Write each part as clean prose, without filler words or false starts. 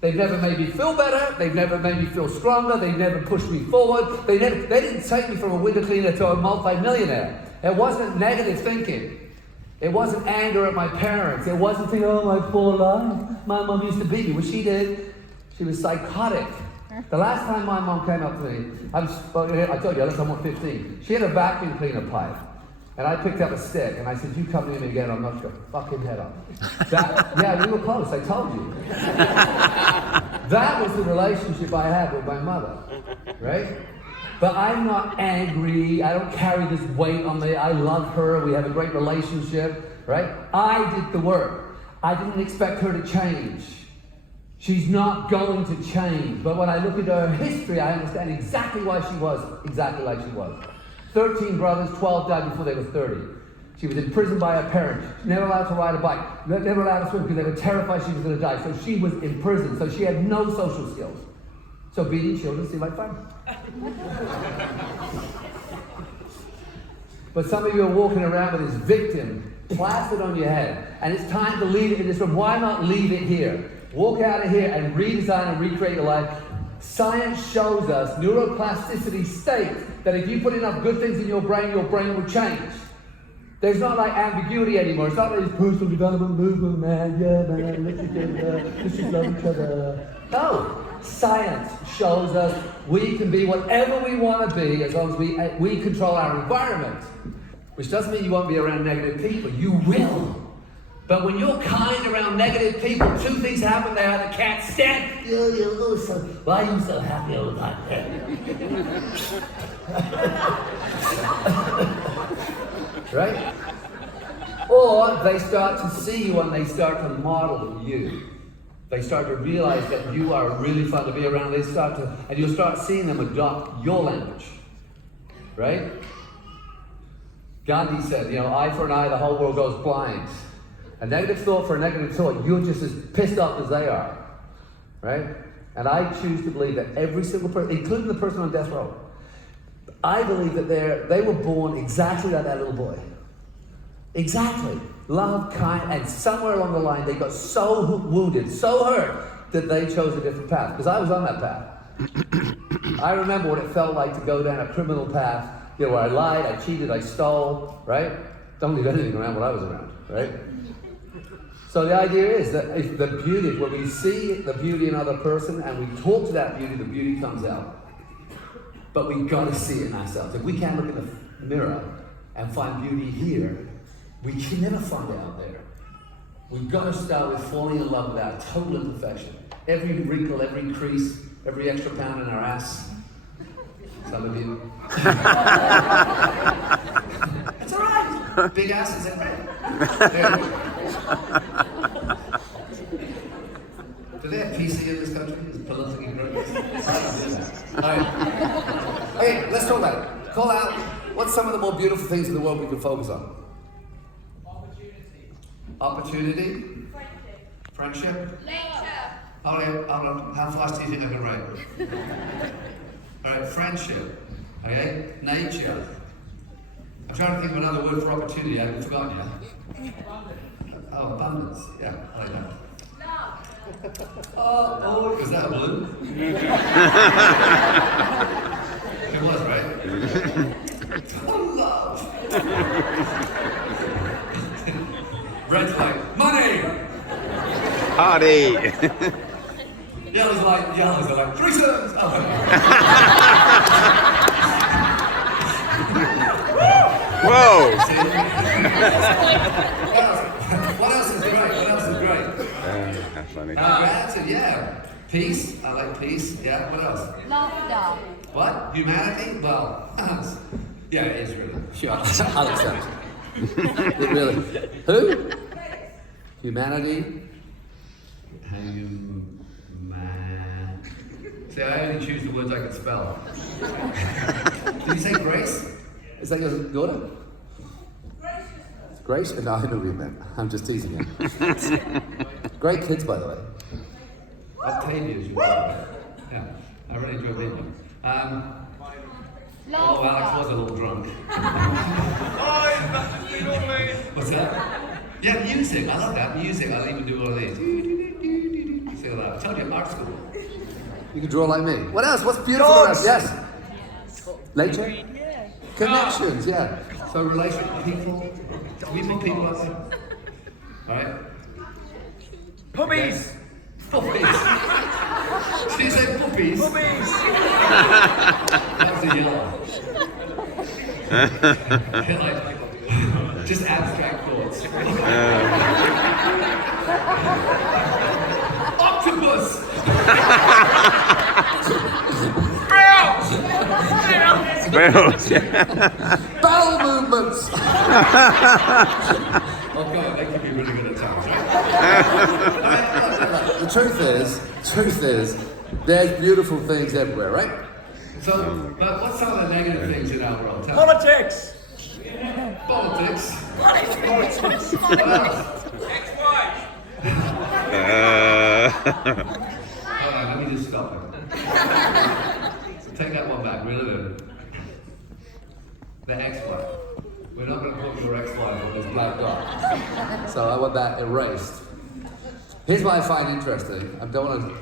They've never made me feel better. They've never made me feel stronger. They've never pushed me forward. They didn't take me from a window cleaner to a multi-millionaire. It wasn't negative thinking. It wasn't anger at my parents. It wasn't thinking, oh, my poor life. My mom used to beat me. Well, she did. She was psychotic. The last time my mom came up to me, I told you, I was almost 15. She had a vacuum cleaner pipe. And I picked up a stick, and I said, you come near me again, I'm not going to fucking head up. Yeah, we were close, I told you. That was the relationship I had with my mother, right? But I'm not angry, I don't carry this weight on me, I love her, we have a great relationship, right? I did the work. I didn't expect her to change. She's not going to change. But when I look into her history, I understand exactly why she was exactly like she was. 13 brothers, 12 died before they were 30. She was imprisoned by her parents. Never allowed to ride a bike. Never allowed to swim because they were terrified she was going to die. So she was in prison. So she had no social skills. So beating children seemed like fun. But some of you are walking around with this victim plastered on your head. And it's time to leave it in this room. Why not leave it here? Walk out of here and redesign and recreate your life. Science shows us, neuroplasticity states that if you put enough good things in your brain will change. There's not like ambiguity anymore. It's not like this personal development movement, man. Yeah, man, let's just love each other. No. Science shows us we can be whatever we want to be as long as we control our environment. Which doesn't mean you won't be around negative people. You will. But when you're kind around negative people, two things happen. They either can't stand you. Why are you so happy all the time? Right? Or they start to see you and they start to model you. They start to realize that you are really fun to be around. And you'll start seeing them adopt your language. Right? Gandhi said, eye for an eye, the whole world goes blind. A negative thought for a negative thought, you're just as pissed off as they are, right? And I choose to believe that every single person, including the person on death row, I believe that they were born exactly like that little boy. Exactly. Love, kind, and somewhere along the line they got so wounded, so hurt, that they chose a different path. Because I was on that path. I remember what it felt like to go down a criminal path, where I lied, I cheated, I stole, right? Don't leave anything around when I was around, right? So the idea is that if the beauty, when we see the beauty in another person and we talk to that beauty, the beauty comes out. But we've got to see it in ourselves. If we can't look in the mirror and find beauty here, we can never find it out there. We've got to start with falling in love with our total imperfection. Every wrinkle, every crease, every extra pound in our ass. Some of you. It's all right. Big asses are great. Do they have PC in this country? Is politically correct? Alright. Okay, let's talk about it. Call out, what's some of the more beautiful things in the world we can focus on? Opportunity. Friendship. Nature. Hold on. How fast do you think I can write? Alright, friendship. Okay, nature. I'm trying to think of another word for opportunity. I've forgotten yet. Oh, abundance. Yeah, I like that. Oh, is that a blue? It was, right? Oh, love. Red's like, money! Party! Yellow's are like, threesomes! Oh. Whoa! What else is great? That's funny. Gratitude, yeah. Peace, I like peace. Yeah, what else? Laughter. What? Humanity? Well, yeah, it is really. Sure, I'll accept it. Really. Who? Humanity. See, I only choose the words I can spell. Did you say grace? Is that your daughter? Grace? No, I know what you meant. I'm just teasing you. Great kids, by the way. Octavia's your daughter. Yeah, I really enjoyed meeting you. Oh, Alex was a little drunk. What's that? Yeah, music. I love that. Music. I'll even do all of these. See Check it out. I told you, art school. You can draw like me. What else? What's beautiful about Dogs. Yes. Nature? Connections, yeah. So relation to people. We meet people out there. Right? Puppies. Puppies. Did you say puppies? Puppies. That was a yellow. Like, just abstract thoughts. Octopus! Bells. Bowel movements! Oh god, they could be really good at times, right? The truth is, there's beautiful things everywhere, right? So, but what's some of the negative things in our world? Tell me. Politics. Politics. Politics. What else? Alright, let me just stop it. Take that one back, reel it in. The ex-wife. We're not going to put your ex-wife on this black dot. So I want that erased. Here's what I find interesting. I don't want to.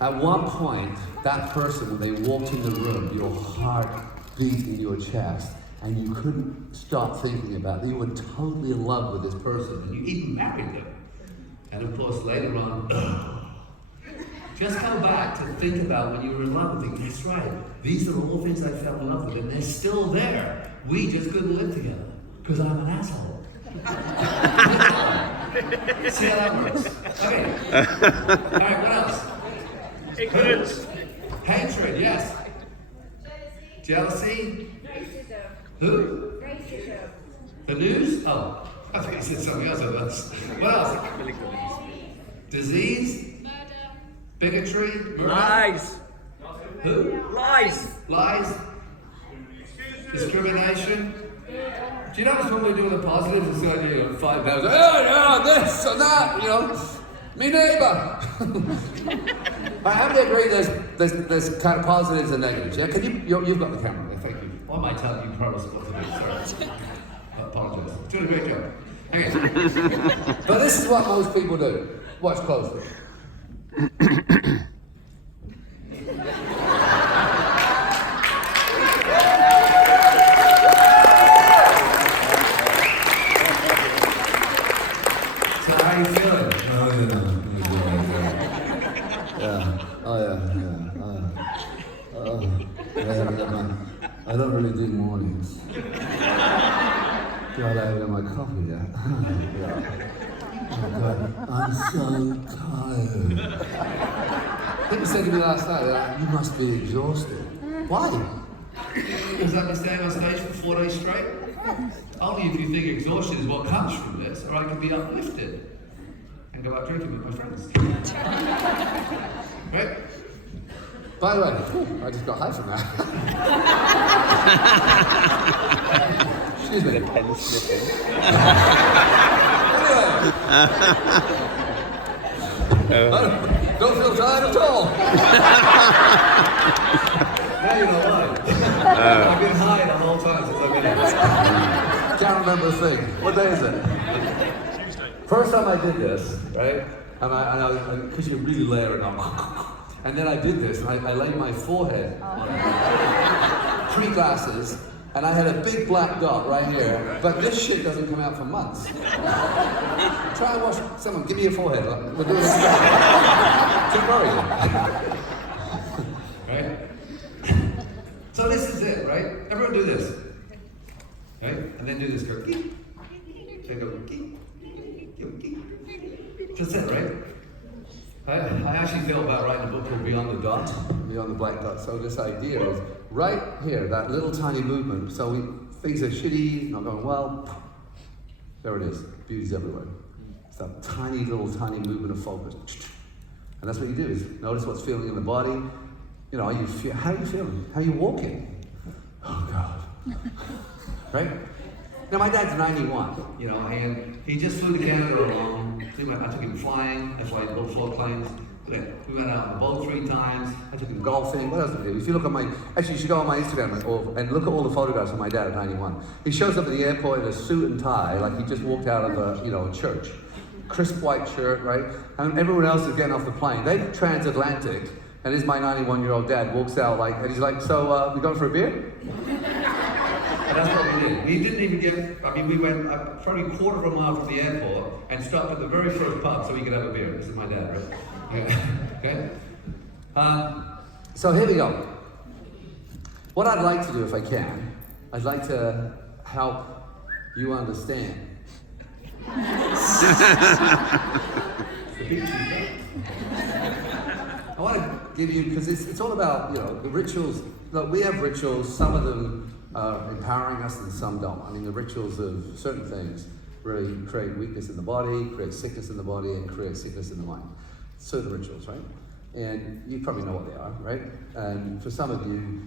At one point, that person, when they walked in the room, your heart beat in your chest, and you couldn't stop thinking about it. You were totally in love with this person, and you even married them. And of course, later on, just go back to think about when you were in love and think, that's right, these are all things I fell in love with, and they're still there. We just couldn't live together, because I'm an asshole. See how that works? Okay. All right, what else? Ignorance. Hatred, yes. Jealousy? Who? The news? Oh, I think I said something else. What else? Disease? Bigotry? Murder? Lies. Who? Lies. Lies? Discrimination? Do you notice when we're doing the positives, it's like, you know, 5 pounds, oh, yeah, this and that, you know, me neighbor. How many agree there's kind of positives and negatives? Yeah, can you've got the camera there, thank you. Why am I telling you Carlos what to do? Sorry. I apologize. Doing a great job. Okay. But this is what most people do. Watch closely. So how are you feeling? I don't really do mornings. God, I haven't had my coffee yet. Oh God, I'm so tired. People said to me last night, you must be exhausted. Why? Because I've been staying on stage for 4 days straight. Only if you think exhaustion is what comes from this, or I can be uplifted and go out drinking with my friends. Right? By the way, I just got high from that. Excuse me. Pen sniffing. Anyway. Don't feel tired at all. Now you know why. I've been high the whole time since I've been here. Can't remember a thing. What day is it? Tuesday. First time I did this, right? And I because you're really layering up. And then I did this, and I laid my forehead on 3 glasses, and I had a big black dot right here, but this shit doesn't come out for months. Try and watch, someone, give me your forehead. We're doing this again. Keep worrying. Right? So this is it, right? Everyone do this. Right? And then do this go, geek. Then go, geek. Just it, right? I actually feel about writing a book called Beyond the Dot, Beyond the Black Dot. So this idea is right here, that little tiny movement. So things are shitty, not going well. There it is. Beauty's everywhere. It's that tiny movement of focus. And that's what you do is notice what's feeling in the body. You know, how are you feeling? How are you walking? Oh God. Right? Now my dad's 91, you know, and he just flew to Canada alone. I took him flying. I fly both float planes. We went out on the boat 3 times. I took him golfing. What else did we do? If you look at actually you should go on my Instagram and look at all the photographs of my dad at 91. He shows up at the airport in a suit and tie, like he just walked out of a church. crisp white shirt, right? And everyone else is getting off the plane. They transatlantic, and here's my 91-year-old dad walks out like, and he's like, so we going for a beer? And that's what we did. We didn't even get, I mean, we went probably a quarter of a mile from the airport and stopped at the very first pub so we could have a beer. This is my dad, right? Yeah. Okay? So here we go. What I'd like to do, if I can, I'd like to help you understand. I want to give you, because it's all about, you know, the rituals. Look, we have rituals, some of them are empowering us and some don't. I mean, the rituals of certain things really create weakness in the body, create sickness in the body, and create sickness in the mind. Certain rituals, right? And you probably know what they are, right? And for some of you,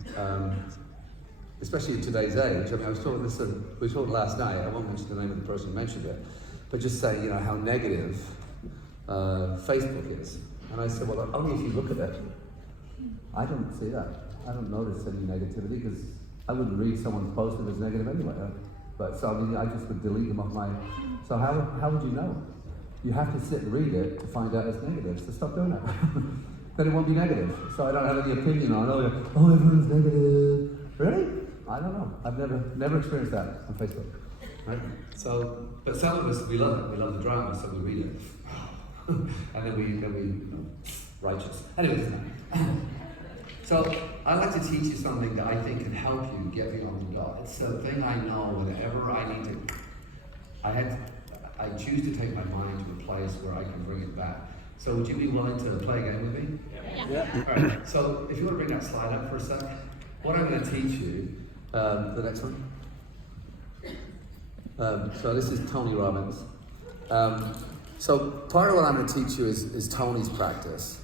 especially in today's age, I mean, I was talking this, we talked last night, I won't mention the name of the person who mentioned it, but just say, you know, how negative Facebook is. And I said, well, only if you look at it. I don't see that. I don't notice any negativity because I wouldn't read someone's post if it's negative anyway. But so I mean, I just would delete them off my. So how would you know? You have to sit and read it to find out it's negative. So stop doing that. Then it won't be negative. So I don't have any opinion on everyone's negative. Really? I don't know. I've never experienced that on Facebook. Right? So, but some of us we love it. We love the drama, so we read it. And then we you know, righteous. Anyways, so I'd like to teach you something that I think can help you get beyond the God. It's a thing I know whenever I need to. I choose to take my mind to a place where I can bring it back. So would you be willing to play a game with me? Yeah. All right. So if you want to bring that slide up for a sec, what I'm going to teach you, the next one. So this is Tony Robbins. So part of what I'm going to teach you is Tony's practice.